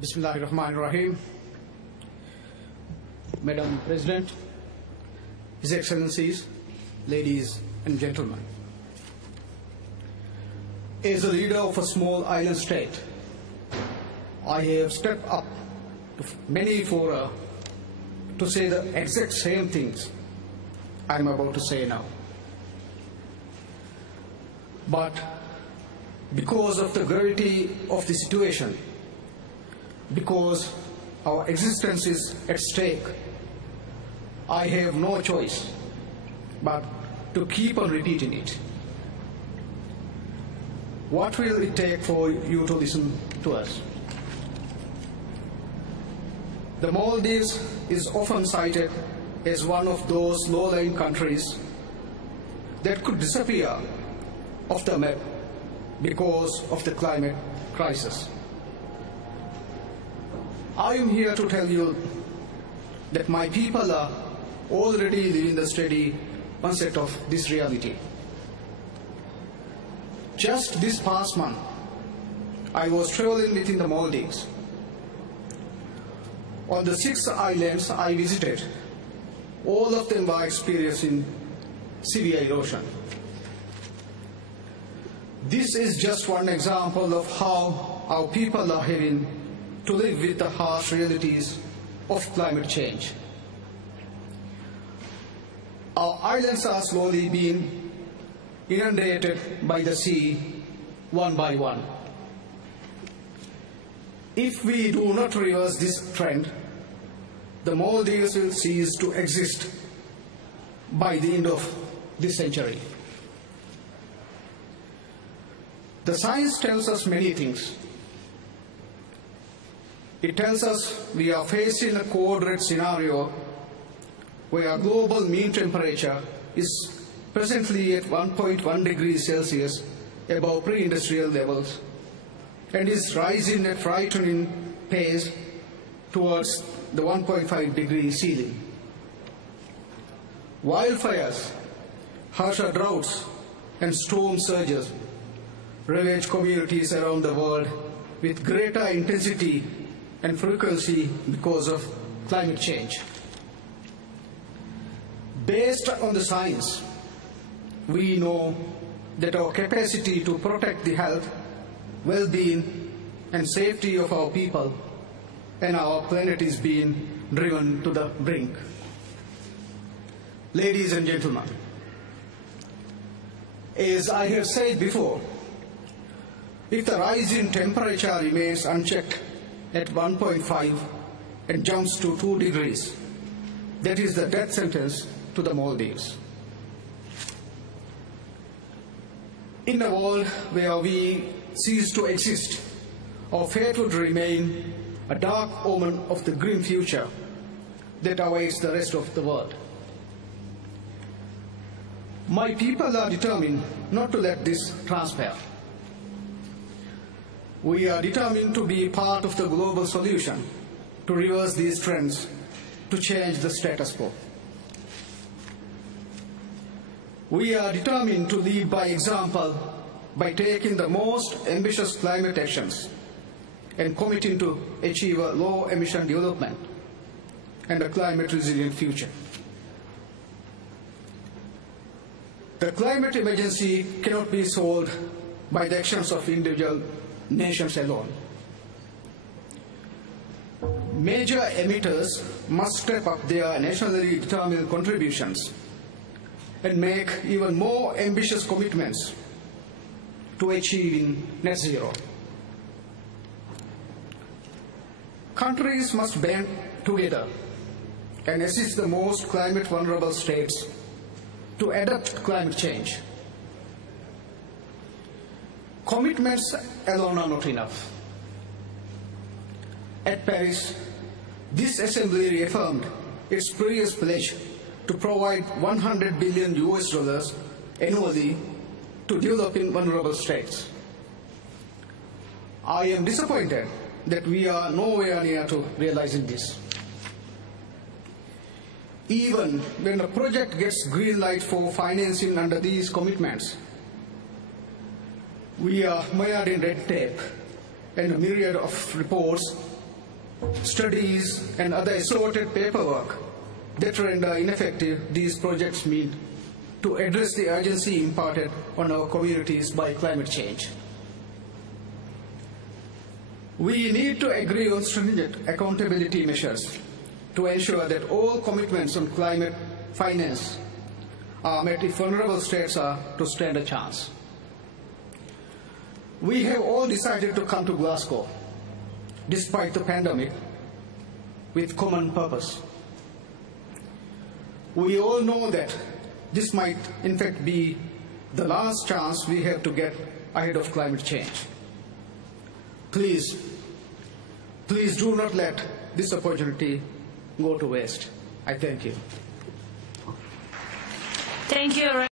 Bismillahirrahmanirrahim. Madam President, His Excellencies, ladies and gentlemen. As a leader of a small island state, I have stepped up to many fora to say the exact same things I am about to say now. But because of the gravity of the situation, because our existence is at stake, I have no choice but to keep on repeating it. What will it take for you to listen to us? The Maldives is often cited as one of those low-lying countries that could disappear off the map because of the climate crisis. I am here to tell you that my people are already living the steady onset of this reality. Just this past month, I was traveling within the Maldives. On the 6 islands I visited, all of them were experiencing severe erosion. This is just one example of how our people are having to live with the harsh realities of climate change. Our islands are slowly being inundated by the sea one by one. If we do not reverse this trend, the Maldives will cease to exist by the end of this century. The science tells us many things. It tells us we are facing a code red scenario where global mean temperature is presently at 1.1 degrees Celsius above pre-industrial levels and is rising at frightening pace towards the 1.5 degree ceiling. Wildfires, harsher droughts, and storm surges ravage communities around the world with greater intensity and frequency because of climate change. Based on the science, we know that our capacity to protect the health, well-being, and safety of our people and our planet is being driven to the brink. Ladies and gentlemen, as I have said before, if the rise in temperature remains unchecked at 1.5 and jumps to 2 degrees, that is the death sentence to the Maldives. In a world where we cease to exist, our fate would remain a dark omen of the grim future that awaits the rest of the world. My people are determined not to let this transpire. We are determined to be part of the global solution to reverse these trends, to change the status quo. We are determined to lead by example by taking the most ambitious climate actions and committing to achieve a low-emission development and a climate-resilient future. The climate emergency cannot be solved by the actions of individual nations alone. Major emitters must step up their nationally determined contributions and make even more ambitious commitments to achieving net zero. Countries must band together and assist the most climate vulnerable states to adapt to climate change. Commitments alone are not enough. At Paris, this assembly reaffirmed its previous pledge to provide $100 billion annually to developing vulnerable states. I am disappointed that we are nowhere near to realizing this. Even when a project gets green light for financing under these commitments, we are mired in red tape and a myriad of reports studies, and other assorted paperwork that render ineffective these projects mean to address the urgency imparted on our communities by climate change. We need to agree on stringent accountability measures to ensure that all commitments on climate finance are met if vulnerable states are to stand a chance. We have all decided to come to Glasgow, despite the pandemic, with common purpose. We all know that this might in fact be the last chance we have to get ahead of climate change. Please do not let this opportunity go to waste. I thank you. Thank you.